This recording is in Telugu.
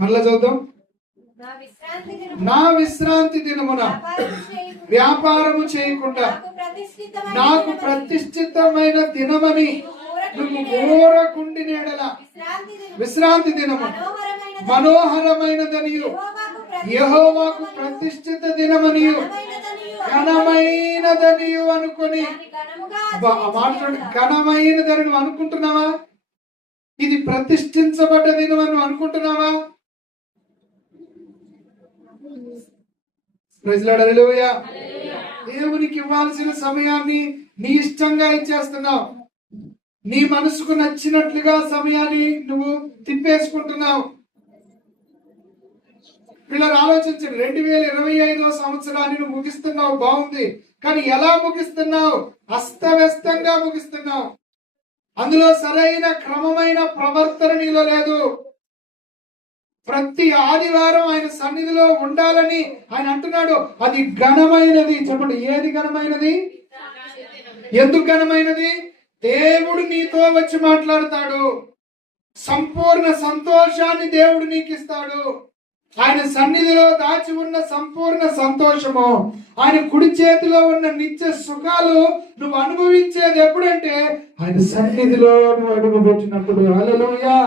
మళ్ళా చదువుదాం. నా విశ్రాంతి దినమున వ్యాపారము చేయకుండా నాకు ప్రతిష్ఠితమైన దినమని నువ్వు ఊరకుండి నేడల విశ్రాంతి దినము మనోహరమైనదనియు యెహోవాకు ప్రతిష్ఠిత దినమనియు ఘనమైనదనియు అనుకొని మాట్లాడు. ఘనమైనదని నువ్వు అనుకుంటున్నావా? ఇది ప్రతిష్ఠించబడ్డ దినం అని అనుకుంటున్నావా? హల్లెలూయా. దేవునికి ఇవ్వాల్సిన సమయాన్ని నీ ఇష్టంగా ఇచ్చేస్తున్నావు. నీ మనసుకు నచ్చినట్లుగా సమయాన్ని నువ్వు తిప్పేసుకుంటున్నావు. పిల్లలు ఆలోచించండి. 2025వ సంవత్సరాన్ని నువ్వు ముగిస్తున్నావు, బాగుంది. కానీ ఎలా ముగిస్తున్నావు? అస్తవ్యస్తంగా ముగిస్తున్నావు. అందులో సరైన క్రమమైన ప్రవర్తన నీలో లేదు. ప్రతి ఆదివారం ఆయన సన్నిధిలో ఉండాలని ఆయన అంటున్నాడు. అది ఘనమైనది. చెప్పండి, ఏది ఘనమైనది? ఎందుకు ఘనమైనది? దేవుడు నీతో వచ్చి మాట్లాడతాడు. సంపూర్ణ సంతోషాన్ని దేవుడు నీకు ఇస్తాడు. ఆయన సన్నిధిలో దాచి ఉన్న సంపూర్ణ సంతోషము, ఆయన కుడి చేతిలో ఉన్న నిత్య సుఖాలు నువ్వు అనుభవించేది ఎప్పుడంటే ఆయన సన్నిధిలో నువ్వు అడుగు పెట్టినప్పుడు. హల్లెలూయా.